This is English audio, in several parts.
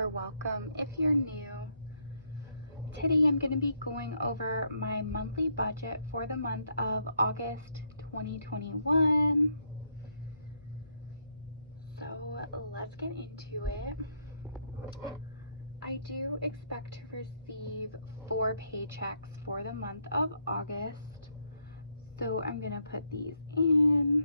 or welcome if you're new. Today I'm going to be going over my monthly budget for the month of August 2021. So let's get into it. I do expect to receive 4 paychecks for the month of August. So I'm going to put these in.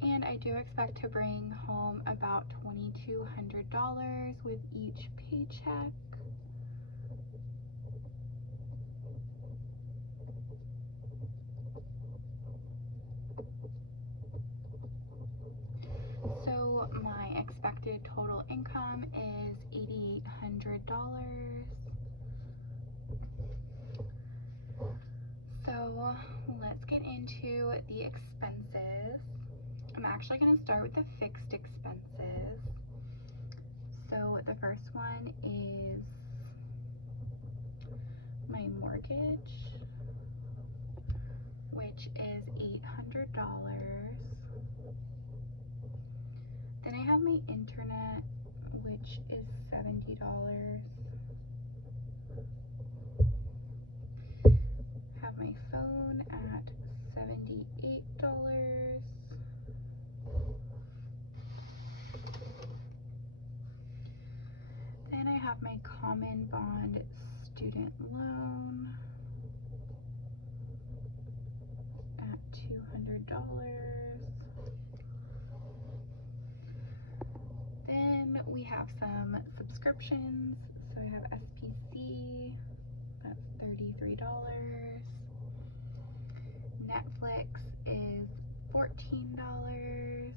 And I do expect to bring home about $2,200 with each paycheck. So my expected total income is $8,800. So let's get into the expenses. I'm actually going to start with the fixed expenses. So the first one is my mortgage, which is $800. Then I have my internet, which is $70. Have my phone at $78. Then I have my common bond student loan at $200. Then we have some subscriptions. So I have SPC, that's $33. Netflix is $14.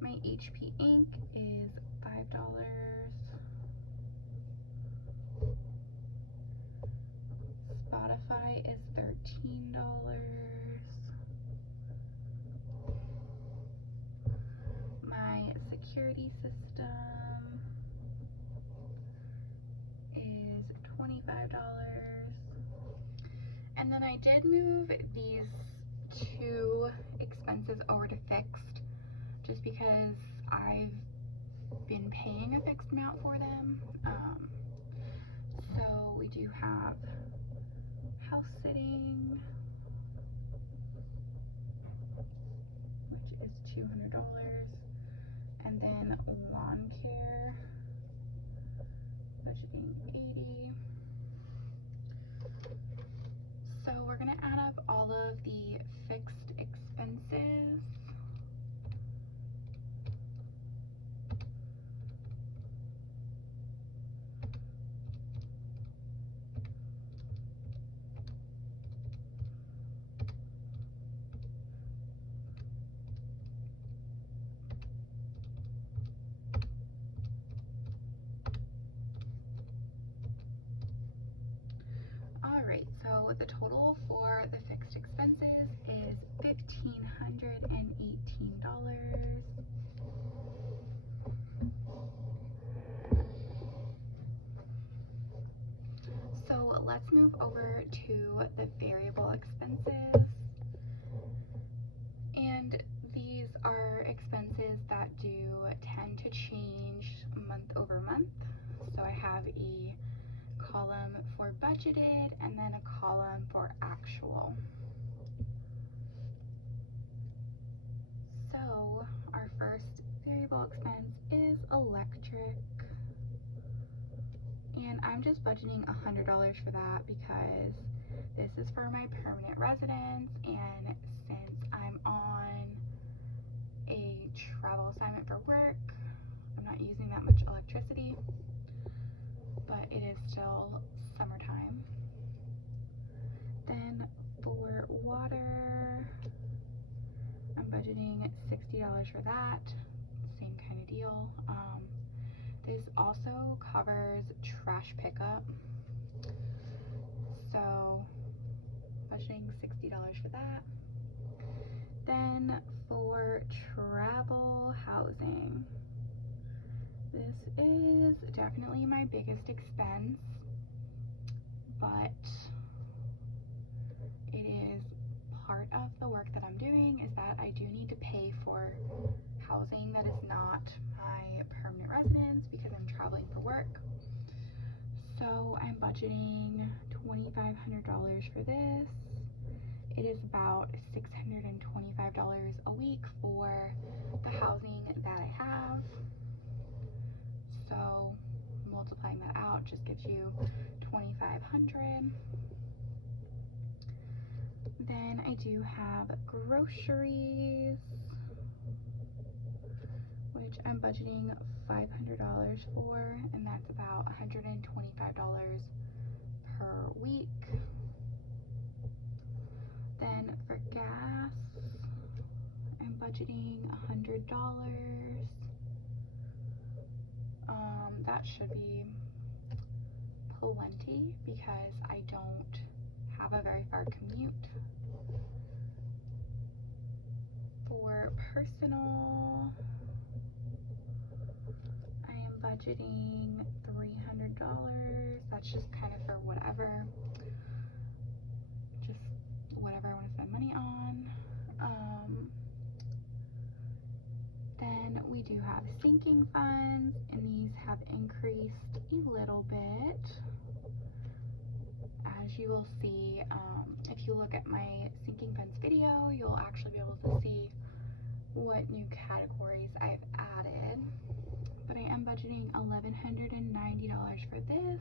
My HP Ink is $5. Spotify is $13. My security system is $25. And then I did move these 2 expenses over to fixed just because I've been paying a fixed amount for them. So we do have house sitting, which is $200, and then lawn care, budgeting $80. So we're gonna add up all of the fixed expenses. Alright, so the total for the fixed expenses is $1,518. So let's move over to the variable expenses. And these are expenses that do tend to change month over month. So I have a column for budgeted and then a column for actual. So our first variable expense is electric, and I'm just budgeting $100 for that because this is for my permanent residence, and since I'm on a travel assignment for work, I'm not using that much electricity, but it is still summertime. Then for water, I'm budgeting $60 for that, same kind of deal. This also covers trash pickup, so budgeting $60 for that. Then for travel housing, This is definitely my biggest expense, but it is part of the work that I'm doing, is that I do need to pay for housing that is not my permanent residence because I'm traveling for work. So I'm budgeting $2,500 for this. It is about $625 a week for the housing that I have. So multiplying that out just gives you $2,500. Then I do have groceries, which I'm budgeting $500 for, and that's about $125 per week. Then for gas, I'm budgeting $100. That should be plenty because I don't have a very far commute. For personal, I am budgeting $300. That's just kind of for whatever, just whatever I want to spend money on. Then we do have sinking funds, and these have increased a little bit. As you will see, if you look at my sinking funds video, you'll actually be able to see what new categories I've added. But I am budgeting $1,190 for this.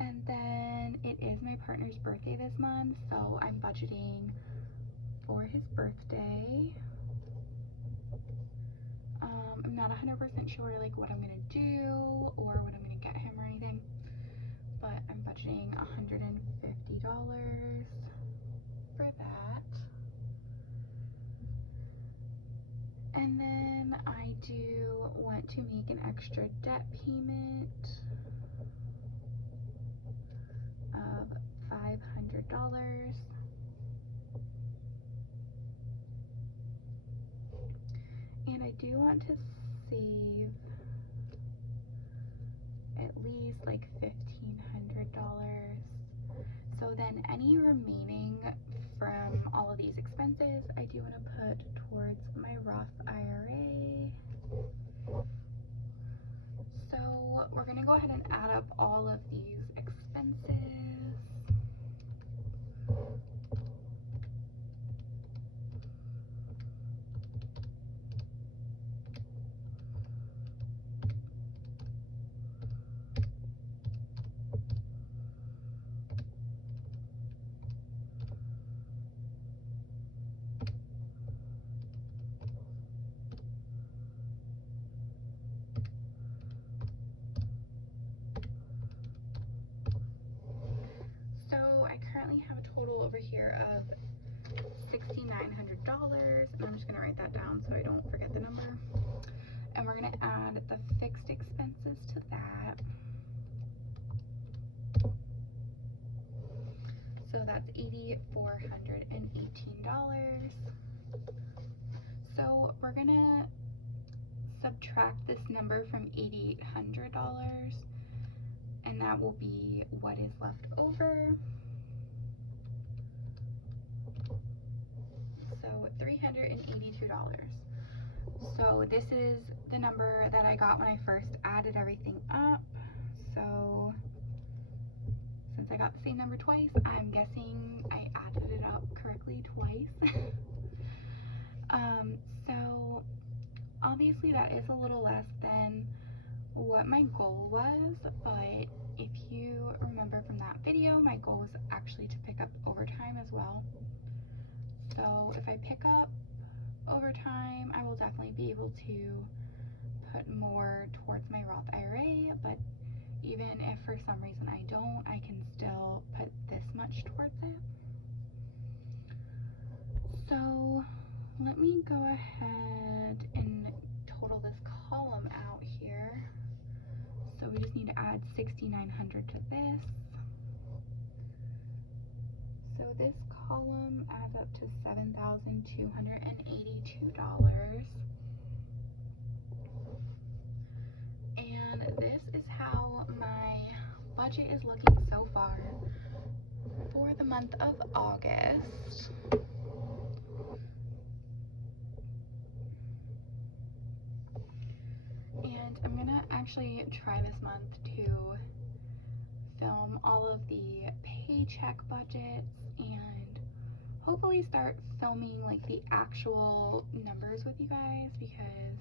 And then it is my partner's birthday this month, so I'm budgeting for his birthday. I'm not 100% sure like what I'm gonna do or what I'm gonna get him or anything, but I'm budgeting $150 for that. And then I do want to make an extra debt payment of $500. And I do want to save at least like $1,500. So then any remaining from all of these expenses, I do want to put towards my Roth IRA. So we're going to go ahead and add up all of these expenses. I currently have a total over here of $6,900, and I'm just going to write that down so I don't forget the number. And we're going to add the fixed expenses to that. So that's $8,418. So we're going to subtract this number from $8,800, and that will be what is left over. So $382. So this is the number that I got when I first added everything up. So since I got the same number twice, I'm guessing I added it up correctly twice. So obviously that is a little less than what my goal was, but if you remember from that video, my goal was actually to pick up overtime as well. So if I pick up overtime, I will definitely be able to put more towards my Roth IRA, but even if for some reason I don't, I can still put this much towards it. So let me go ahead and total this column out here. So we just need to add $6,900 to this. So this column adds up to $7,282. And this is how my budget is looking so far for the month of August. And I'm gonna actually try this month to film all of the paycheck budgets and hopefully start filming like the actual numbers with you guys, because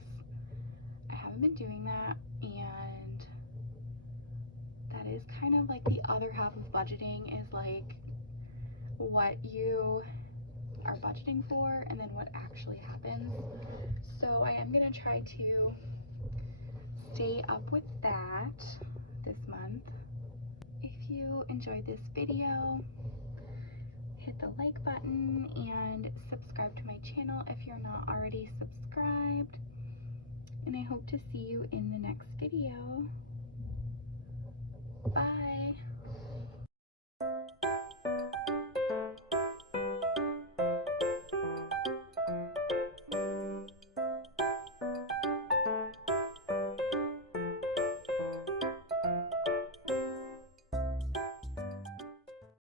I haven't been doing that, and that is kind of like the other half of budgeting, is like what you are budgeting for and then what actually happens. So I am gonna try to stay up with that this month. If you enjoyed this video, hit the like button and subscribe to my channel if you're not already subscribed. And I hope to see you in the next video. Bye!